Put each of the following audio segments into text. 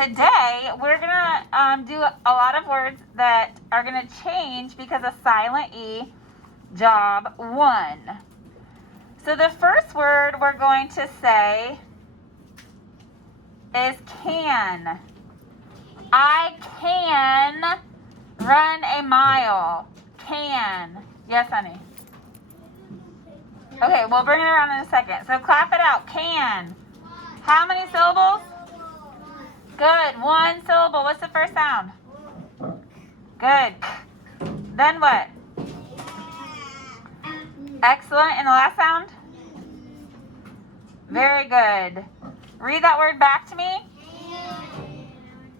today we're gonna do a lot of words that are gonna change because of silent E. Job 1. So the first word we're going to say is can. I can run a mile. Can. Yes, honey. Okay, we'll bring it around in a second. So clap it out. Can. How many syllables? Good. One syllable. What's the first sound? Good. Then what? Excellent. And the last sound? Very good. Read that word back to me.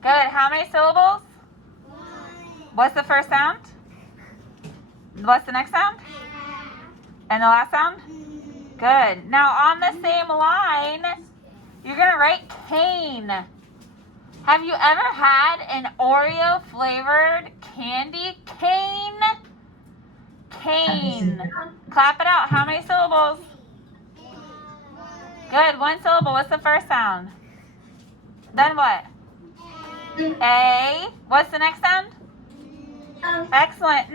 Good. How many syllables? What's the first sound? What's the next sound? And the last sound? Good. Now on the same line, you're going to write cane. Have you ever had an Oreo flavored candy cane? Cane. Clap it out. How many syllables? Good. One syllable. What's the first sound? Then what? A. What's the next sound? Excellent.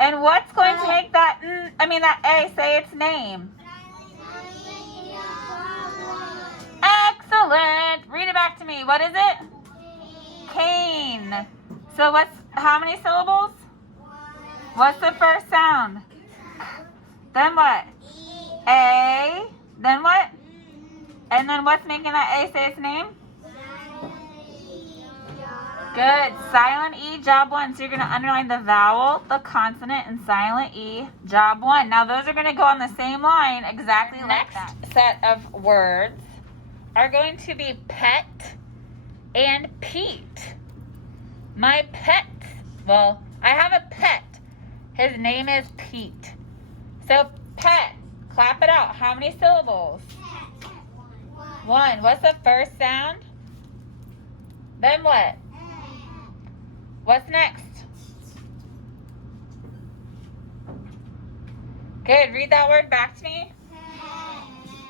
And what's going to make that that A say its name? Excellent. Read it back to me. What is it? Cane. So how many syllables? What's the first sound? Then what? A. Then what? And then what's making that A say its name? Good. Silent E, job 1. So you're going to underline the vowel, the consonant, and silent E, job 1. Now those are going to go on the same line exactly like that. Next set of words are going to be pet and Pete. My pet, well, I have a pet. His name is Pete. So pet, clap it out. How many syllables? One. What's the first sound? Then what? What's next? Good. Read that word back to me.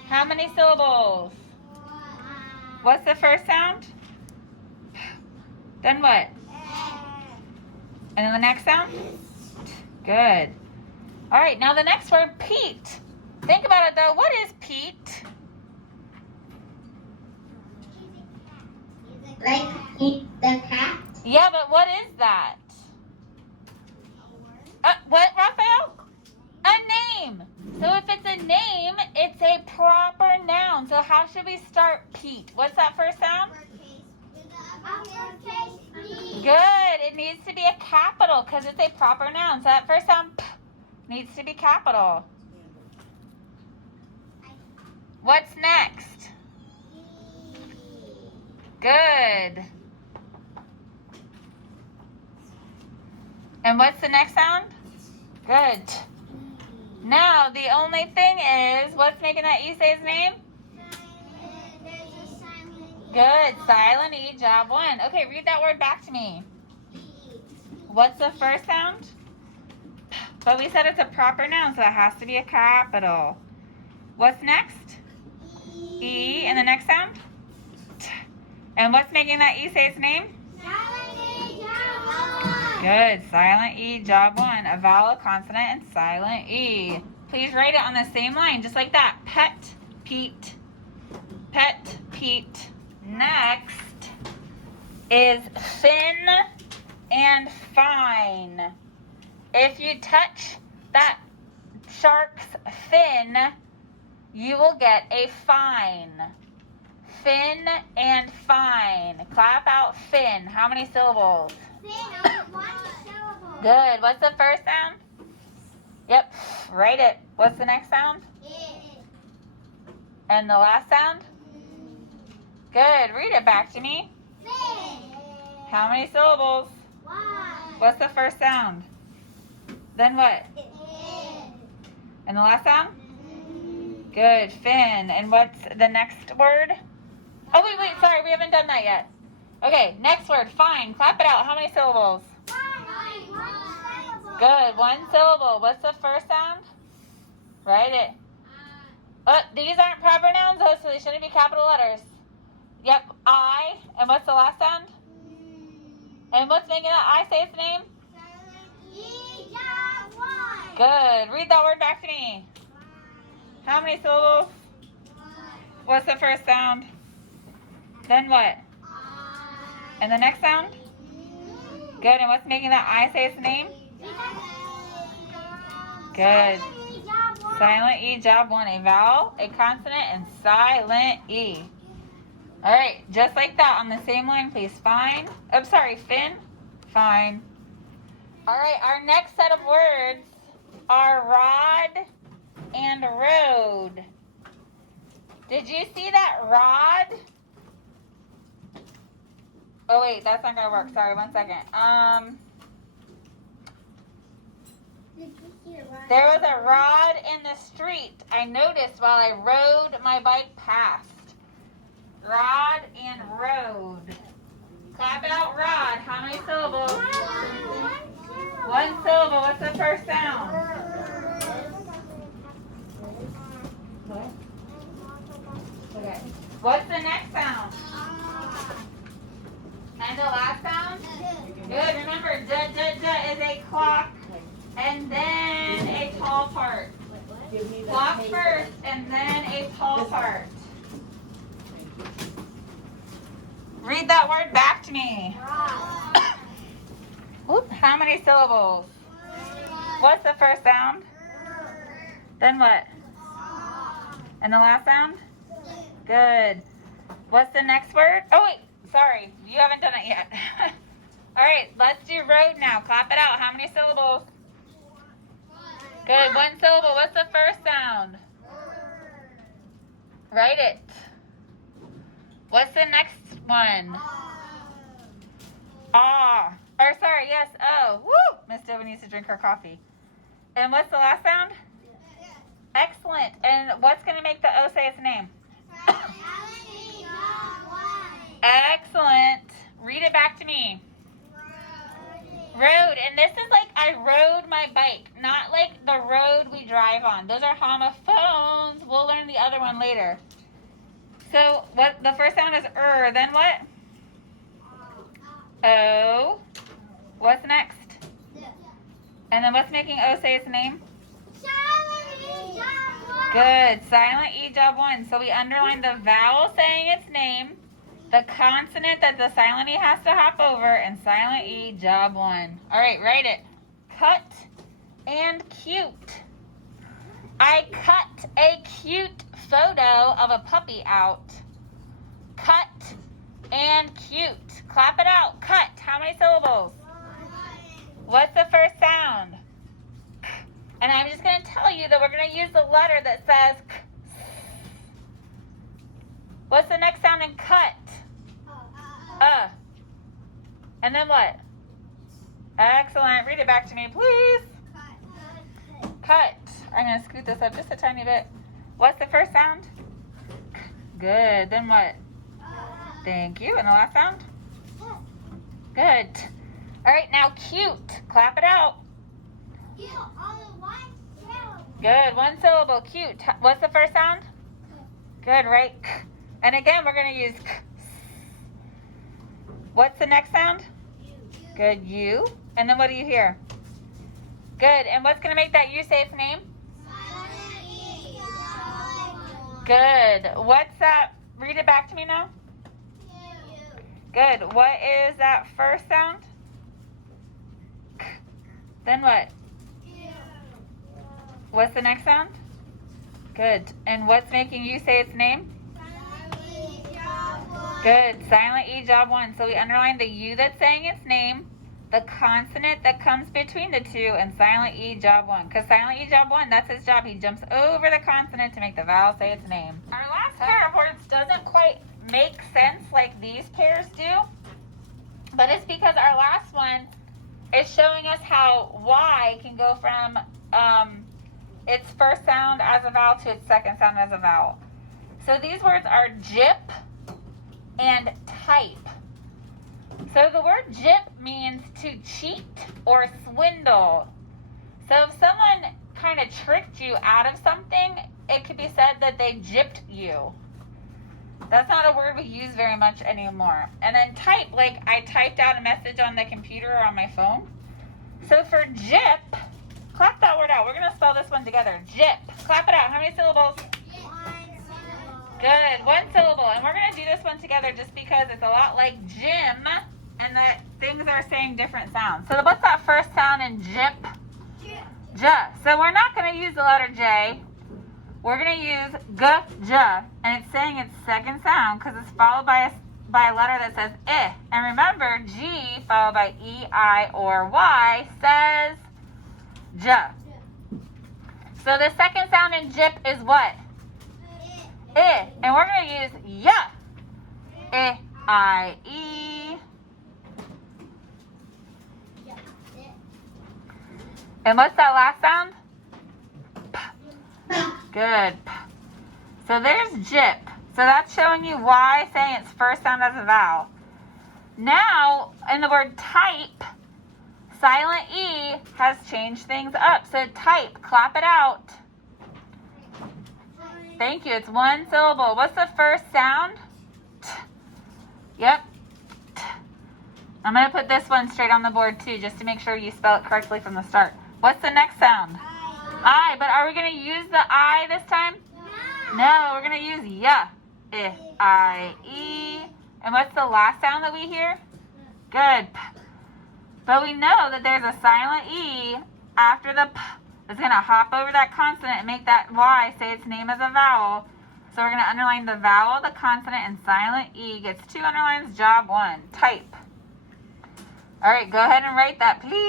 How many syllables? What's the first sound? Then what? And then the next sound? Good. All right, now the next word, Pete. Think about it though. What is Pete? Like Pete the cat? Yeah, but what is that? What, Raphael? A name. So if it's a name, it's a proper noun. So how should we start Pete? What's that first sound? Good. It needs to be a capital because it's a proper noun. So that first sound P needs to be capital. What's next? Good. And what's the next sound? Good. Now, the only thing is, what's making that E say his name? Good. Silent E, job 1. Okay, read that word back to me. What's the first sound? But we said it's a proper noun, so it has to be a capital. What's next? E, and the next sound? T. And what's making that E say its name? Good. Silent E, job 1. A vowel, a consonant, and silent E. Please write it on the same line, just like that. Pet, Pete. Pet, Pete. Next is fin and fine. If you touch that shark's fin, you will get a fine. Fin and fine. Clap out fin. How many syllables? Good. What's the first sound? Yep. Write it. What's the next sound? And the last sound? Good. Read it back to me. How many syllables? What's the first sound? Then what? And the last sound? Good. Fin. And what's the next word? Oh, wait. Sorry. We haven't done that yet. Okay. Next word. Fine. Clap it out. How many syllables? Good. One syllable. What's the first sound? Write it. These aren't proper nouns, though, so they shouldn't be capital letters. Yep, I. And what's the last sound? And what's making that I say its name? Good. Read that word back to me. How many syllables? What's the first sound? Then what? And the next sound? Good. And what's making that I say its name? Good. Silent E, job one. A vowel, a consonant, and silent E. All right, just like that on the same line, please. Fine. I'm sorry, Finn. Fine. All right, our next set of words are rod and road. Did you see that rod? Oh wait, that's not gonna work. Sorry, 1 second. There was a rod in the street. I noticed while I rode my bike past. Rod and road. Clap out rod. How many syllables? One syllable. What's the first sound? What? Okay. What's the next sound? And the last sound? Good. Remember, da da da is a clock and then a tall part. Clock first and then a tall part. Read that word back to me. Whoop. How many syllables? What's the first sound? Then what? And the last sound? Good. What's the next word? Oh wait, sorry. You haven't done it yet. All right, let's do road now. Clap it out. How many syllables? Good. One syllable. What's the first sound? Write it. What's the next one? Ah. Or sorry, yes, oh. Woo! Miss Dova needs to drink her coffee. And what's the last sound? Excellent. And what's going to make the O say its name? Excellent. Read it back to me. Road. And this is like I rode my bike, not like the road we drive on. Those are homophones. We'll learn the other one later. So what the first sound is then what? O. What's next? And then what's making O say its name? Good. Silent E, job one. So we underline the vowel saying its name, the consonant that the silent E has to hop over, and silent E, job one. All right, write it. Cut and cute. I cut a cute photo of a puppy out. Cut and cute. Clap it out. Cut. How many syllables? What's the first sound? And I'm just going to tell you that we're going to use the letter that says K. What's the next sound in cut? And then what? Excellent. Read it back to me, please. Cut. I'm going to scoot this up just a tiny bit. What's the first sound? Good. Then what? Thank you. And the last sound? Good. All right, now cute. Clap it out. Good. One syllable. Cute. What's the first sound? Good, right? And again, we're going to use K. What's the next sound? Good. U. And then what do you hear? Good. And what's going to make that U say its name? Good. What's that? Read it back to me now. Good. What is that first sound? Then what? What's the next sound? Good. And what's making you say its name? Good. Silent E, job one. So we underline the U that's saying its name, the consonant that comes between the two, and silent E, job one. Because silent E, job one, that's his job. He jumps over the consonant to make the vowel say its name. Our last pair of words doesn't quite make sense like these pairs do, but it's because our last one is showing us how Y can go from its first sound as a vowel to its second sound as a vowel. So these words are jip and type. So the word jip means to cheat or swindle. So if someone kind of tricked you out of something, it could be said that they gypped you. That's not a word we use very much anymore. And then type, like I typed out a message on the computer or on my phone. So for jip, clap that word out. We're going to spell this one together. Jip. Clap it out. How many syllables? Good. One syllable. And we're going to do this one together just because it's a lot like gym and that things are saying different sounds. So what's that first sound in jip? J. So we're not going to use the letter J. We're going to use G, J. And it's saying its second sound because it's followed by a letter that says I. And remember, G followed by E, I, or Y says J. So the second sound in jip is what? I. And we're going to use ya. I, I, E. And what's that last sound? P. Good. P. So there's jip. So that's showing you why saying its first sound as a vowel. Now, in the word type, silent E has changed things up. So type, clap it out. Thank you. It's one syllable. What's the first sound? T. Yep. T. I'm going to put this one straight on the board too, just to make sure you spell it correctly from the start. What's the next sound? I. But are we going to use the I this time? No, we're going to use ya. I, I, E. And what's the last sound that we hear? Good. P. But we know that there's a silent E after the P. It's going to hop over that consonant and make that Y say its name as a vowel. So we're going to underline the vowel, the consonant, and silent E gets 2 underlines, job 1. Type. All right, go ahead and write that, please.